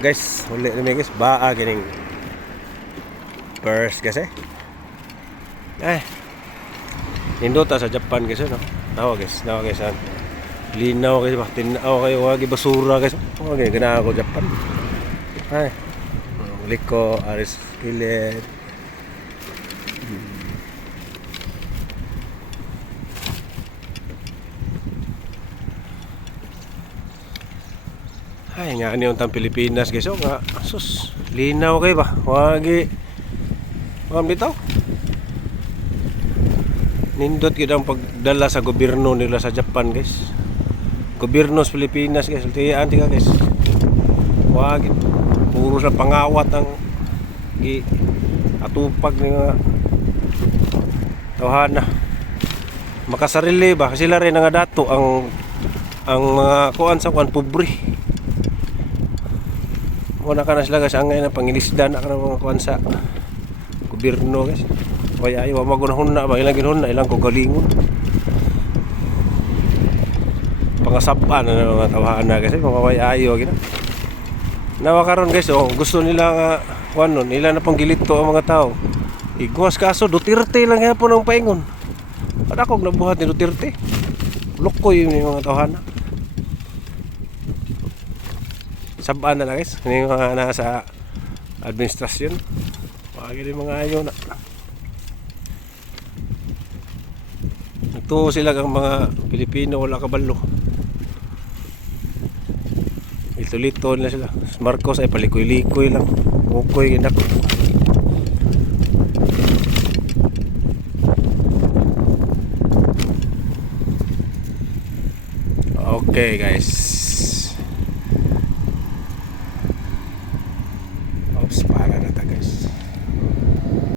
Guys, huli na guys, baa kining first kasi. Nindota sa Japan guys, no. Nawa guys, linaw guys, tinaw kayo wagi basura guys. Okay, ganahan ko Japan. Liko, aris kilit. Ay nga ni untang Pilipinas guys, nga sus linaw kay ba wagi bitaw nindot gid ang pagdala sa gobyerno nila sa Japan guys, gobyerno sa Pilipinas guys, tiyaan tika guys, wagi puro sa pangawat ang atupag ni nga tawhana makasarili ba sila rin nga dato ang mga kuan sa kuan pobre. Wala ka na sila guys, ang ngayon pangilisdan na ka ng mga kuwan sa gobyerno guys. Kaya ayaw magunahon na ba, ilang ginahon na, ilang kugalingon. Pangasapaan na mga tawahan na guys, mga kaya ayaw gina. Nawa karon guys, gusto nila nga kuwan nun, nila na panggilito ang mga tao. Igwas kaso, Duterte lang yapon ang paingon. Wala kong nabuhat ni Duterte. Lukoy yung mga tawahan na. Sabaan na guys, ini mga nasa administrasyon. Wagi din mga ayo na. Ito sila ang mga Pilipino wala kabalo. Ito-lito na sila. Marcos ay palikoy-likoy lang. Ukoy ginak. Okay guys.